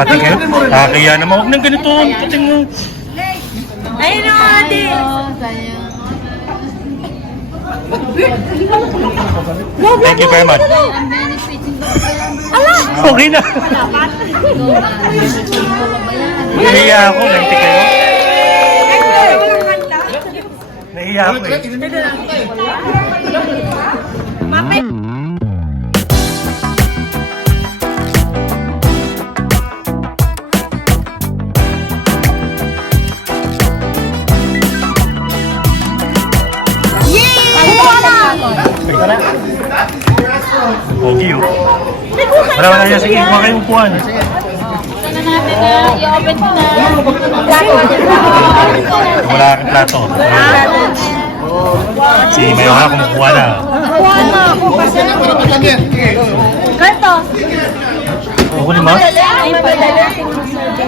Pati kayo. Kaya naman. Huwag nang ganito. Puting mo. Ayun na ate. Thank you very much. Ala! Okay na. Nahiya ako. Nanti kayo. Nahiya ako eh. Pogi yun. Wala na. Sige, kuha kayo upuan. Ano natin na, i-open ko na. Wala kang plato. Si Mayo ha, kumukuha na. Kuha na ako kasi. Ganto. Kukunin mo? Ay, padala.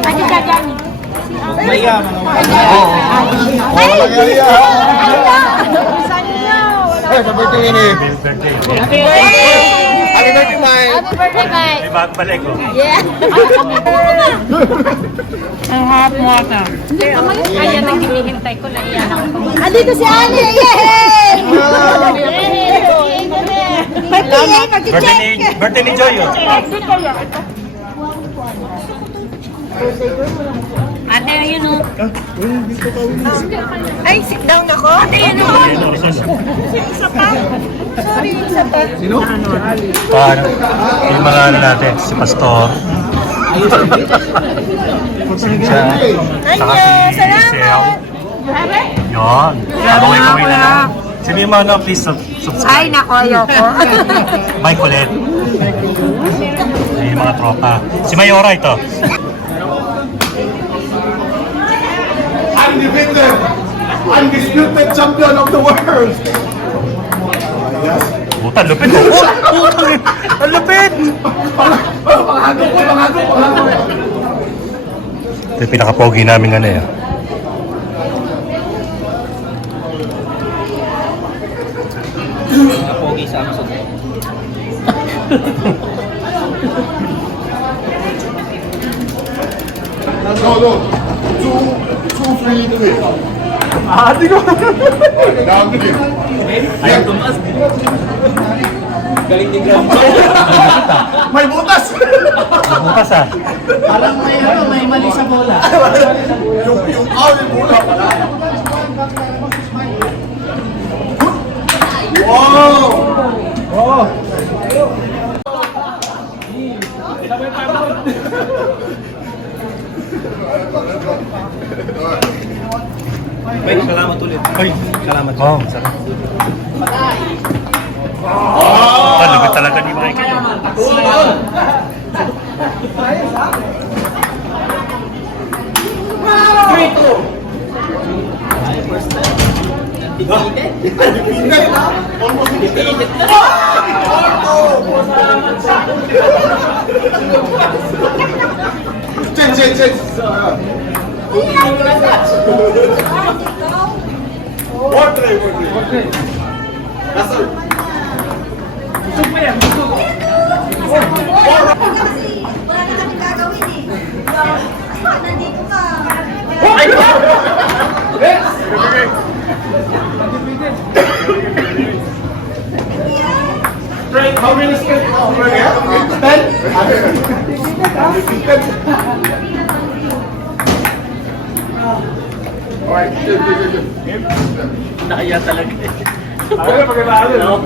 Ano siya dyan? Maya. Oo. Ay! Saan niyo? Happy birthday, ini. Birthday. Happy birthday, Mike. Happy birthday, Mike. May bagong balik ko. Yeah. Ang hap mo ata. Ayan ang hinihintay ko na iyan ako. Andito si Ali! Yay! Birthday ni Joy yun. Ate, ayun o. Ay, sit down ako? Ate, ayun o. Isa pa. Sorry, isa pa. Paano? Yung mga ano natin, si Pastor. Siya. Saka si Sel. Yun. Kaway-kaway na lang. Sabihin mo ano, please subscribe. Ay, nako, ayoko. Mike ulit. Ay, yung mga tropa. Si Mayora ito. Undefeated, undisputed champion of the world. Puta, lupit ko. Putang, ang lupit! Pangago ko. Ito yung pinaka-pogi namin ano eh. Pogi Samsung. No. 2, 3, 3. Di ko. Ayaw tumaas. Galing ni Graham. May butas. Bukas ah. Parang may mali sa bola. yung awil mula. Wow. May salamat ulit. Ay, Salamat. oh, sarap. Lupit talaga ni Mike kayo. Change. More try. That's it. Wala na kami gagawin eh. Nandito ka. How many skills? 10? Alright, good. Nakaya talaga eh. Ano pagkakaano? No.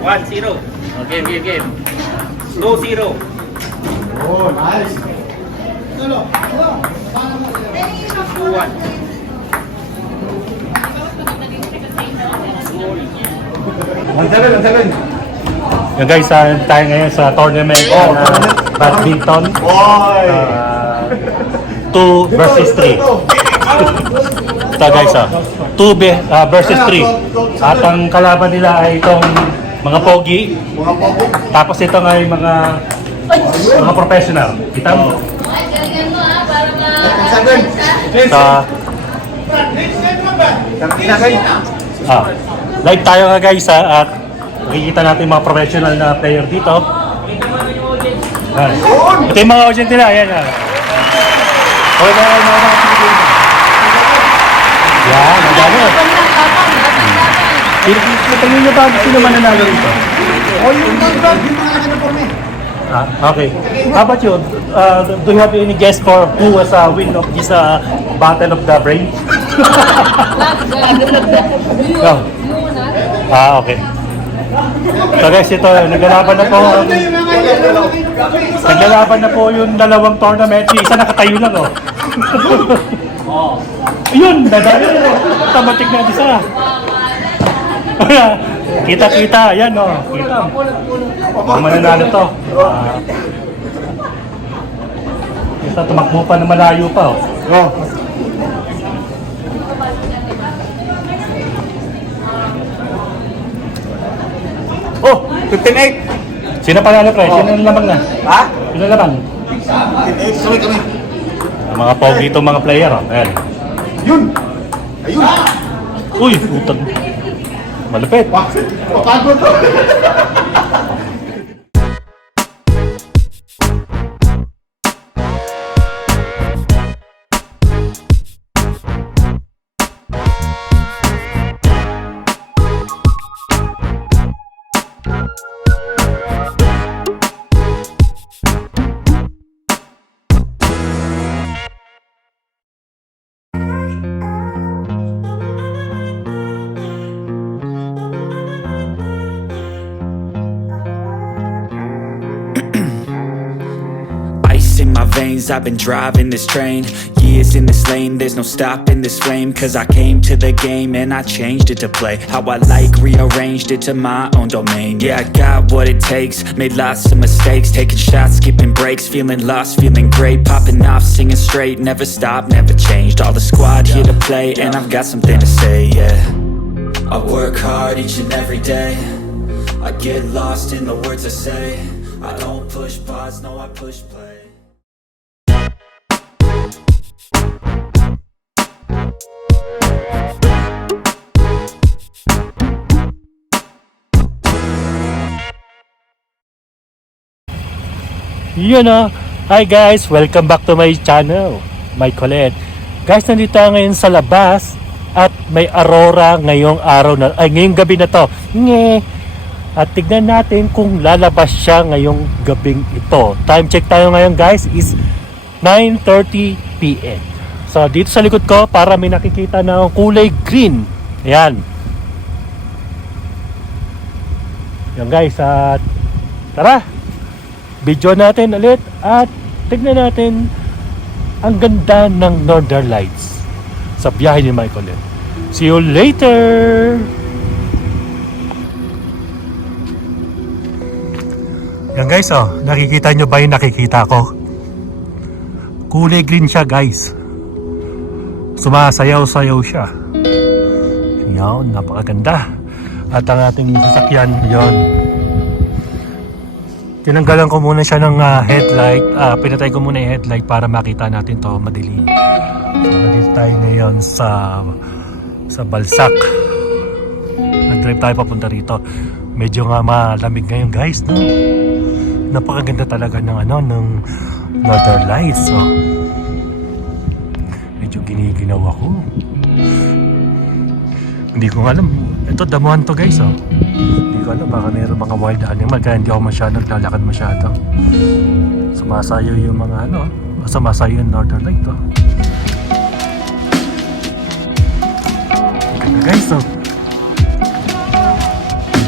1-0. Oh, game. 2-0. Oh, nice. 2-1. Ang seven. Yung guys, tayo ngayon sa tournament badminton. Boy! 2 versus 3. Ito guys, 2 versus 3. At ang kalaban nila ay itong mga pogi. Mga pogo. Tapos ito ay mga professional. Kita mo? Seven. Sa live tayo nga guys at makikita natin mga professional na player dito. Yan. Ito yung mga Argentina. Ayan, yan. Okay na, mga Pilipino. Yan, madami. Tingin niyo ba sino man nanalo rito? Okay. How about you? Do you have any guess for who was win of this Battle of the Brain? No. Okay. So guys, ito, naglalaban na po yung dalawang tournament. Yung isa nakatayo lang, oh. Yun, nadali na. Tamatik na isa. Kita-kita, yan, oh. Kita. Ang mananalo to. Ito, tumakbo pa na malayo pa, oh. Oh, 15-8. Sino panalo, pre? Sino ang lamang na? Ha? Sino ang lamang? 15-8. Kami. Mga pogi itong mga player, oh. Ayan. Yun. Ayun. Uy, utang. Malapit. Papago to. Ice in my veins, I've been driving this train. Years in this lane, there's no stopping this flame. Cause I came to the game and I changed it to play how I like, rearranged it to my own domain. Yeah, I got what it takes, made lots of mistakes, taking shots, skipping breaks, feeling lost, feeling great, popping off, singing straight, never stopped, never changed. All the squad here to play and I've got something to say, yeah. I work hard each and every day, I get lost in the words I say. I don't push pause, no I push play. Yun, oh. Hi guys, welcome back to my channel, my Colette. Guys, nandito tayo ngayon sa labas at may aurora ngayong araw na, ay ngayong gabi na to. Nge. At tignan natin kung lalabas siya ngayong gabing ito. Time check tayo ngayon guys is 9:30 PM. So dito sa likod ko para may nakikita na kulay green. Ayan. Yan guys, at tara. Video natin ulit at tignan natin ang ganda ng Northern Lights sa biyahe ni Michael. See you later! Yan guys, oh, nakikita nyo ba yung nakikita ko? Kulay green siya guys. Sumasayaw-sayaw siya. Yan, napakaganda. At ang ating sasakyan, yon. Tinanggalan ko muna siya ng headlight. Pinatay ko muna yung headlight para makita natin to madilim. So, nandito tayo ngayon sa Balsac. Nag-drive tayo papunta rito. Medyo nga malamig ngayon guys, no? Napakaganda talaga ng ng Northern Lights. So, medyo giniginaw ako. Hindi ko alam. Ito, damuhan to guys, oh. Hindi ko alam, baka mayroon mga wild animal kaya hindi ako naglalakad masyado. Sumasayo yung mga sumasayo yung Northern Light, oh. Ganda guys, oh.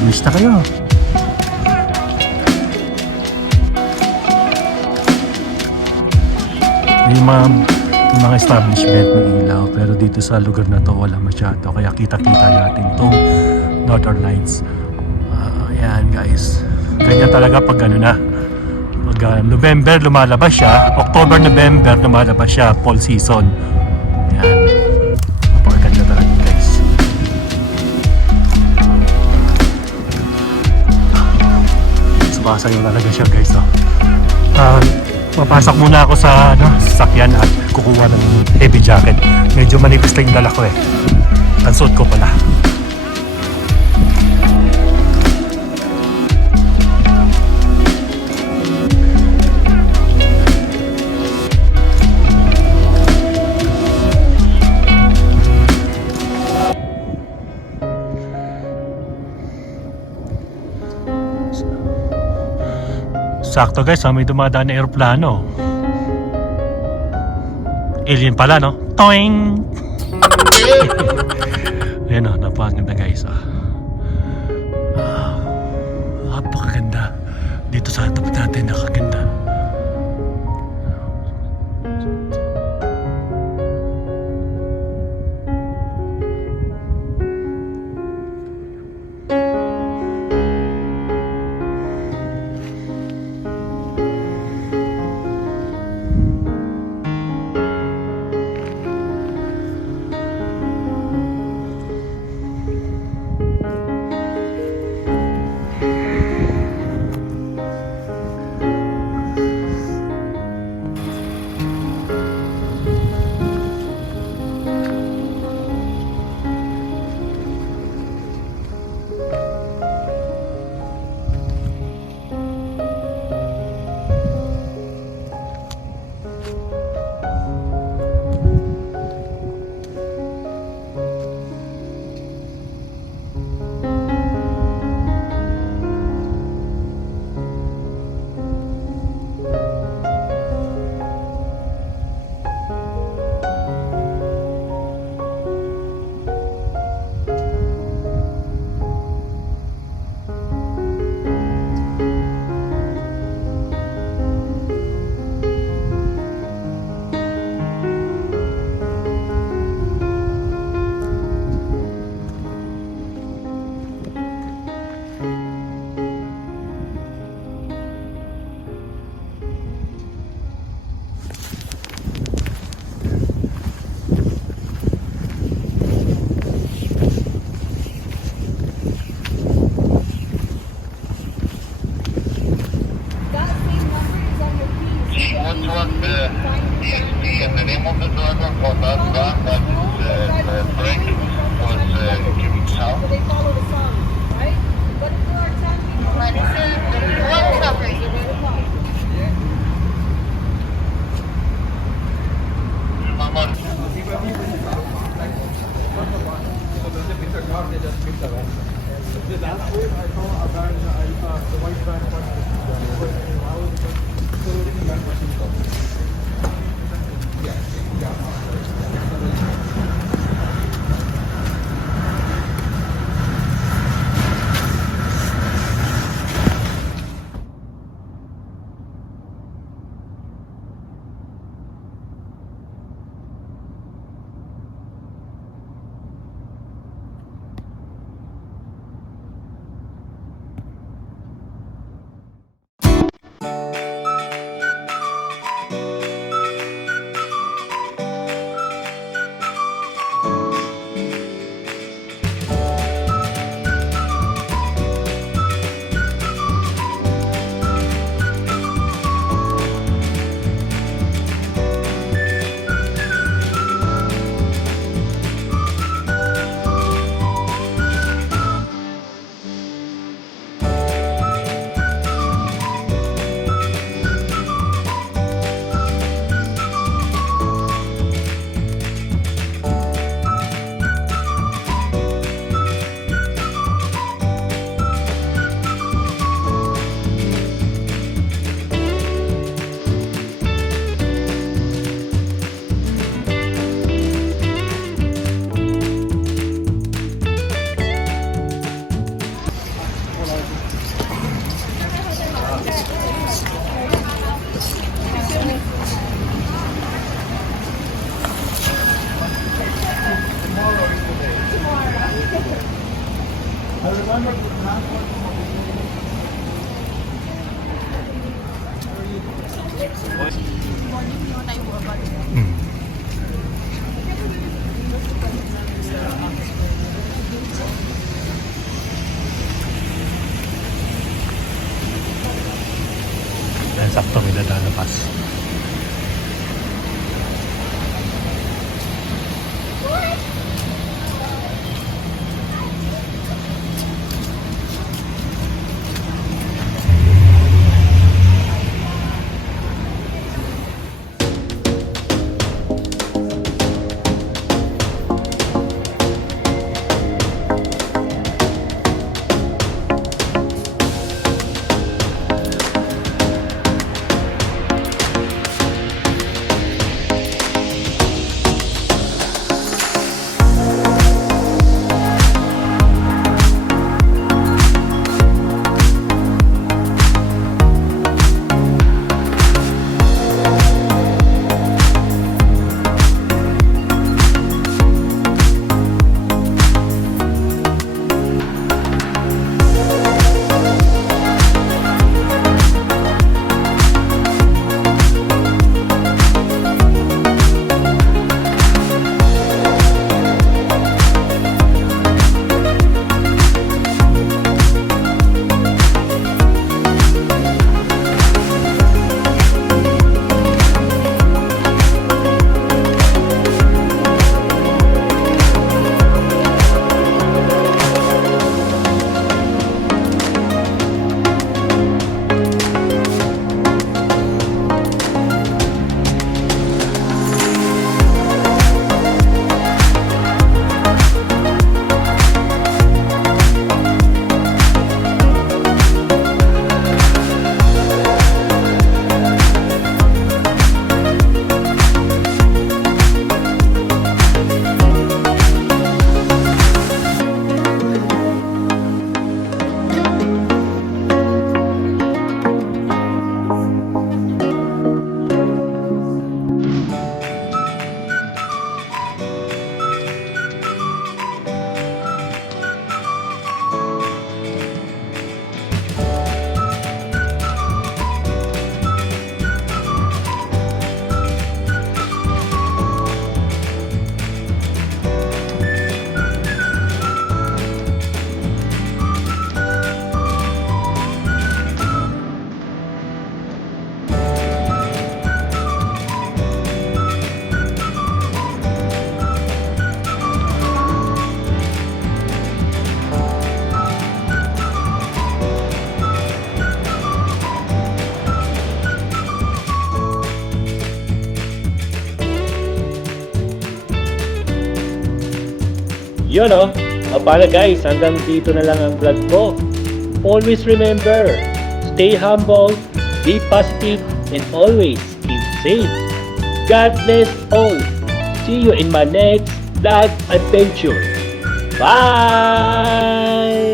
Wish na kayo. Yung mga establishment may ilaw, pero dito sa lugar na to wala masyado, kaya kita-kita natin tong Northern Lights. Ayan guys, ganyan talaga pag pag November lumalabas siya, October, November lumalabas siya, fall season. Ayan, napakaganda talaga guys. Sumasayaw talaga siya guys, oh. Papasok muna ako sa sasakyan at kukuha ng heavy jacket. Medyo manipis lang yung dala ko, eh. Ang suot ko pala. Sakto guys, may dumadaan na aeroplano. Alien pala, no? Toing! Ayan o, napakaganda guys. Napakaganda. Dito sa tapat natin, nakaganda. And the name of the driver for that van that the brake was giving sound. They follow the song, right? But if there are 10 people, What is it? What number is it? Remember, Ayan, sakto may dadalapas. Yun o. O paano guys, hanggang dito na lang ang vlog ko. Always remember, stay humble, be positive, and always keep safe. God bless all. See you in my next vlog adventure. Bye!